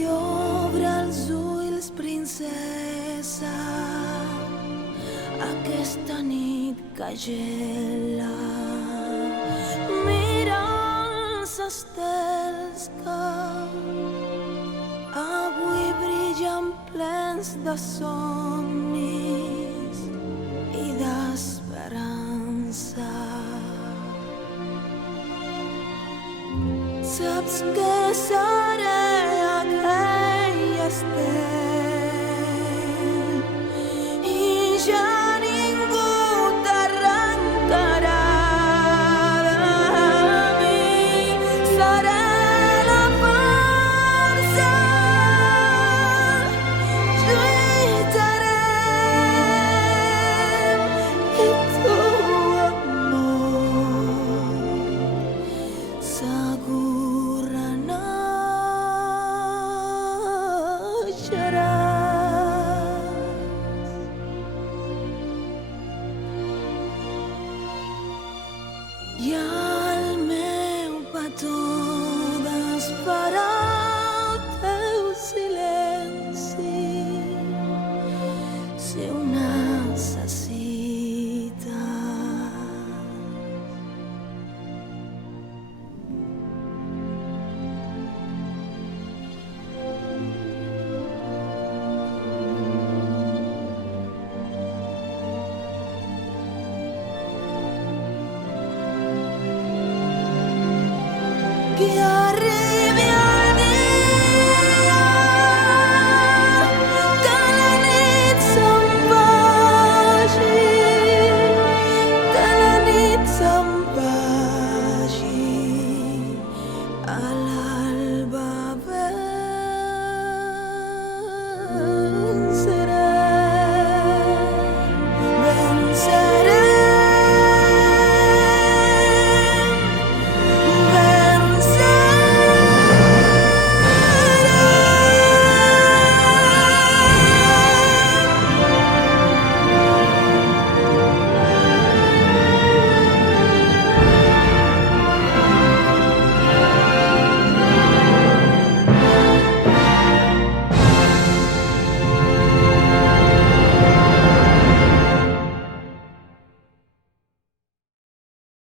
I obre els ulls, princesa, aquesta nit que gela. Mira els estels que avui brillen plens de somnis i d'esperança. Saps que seré aquell estel i ja ningú t'arrencarà de mi. Seré la força, lluitarem i tu, amor, segur renaixeràs. I el meu petó d'esperar el teu silenci, si ho necessites. Que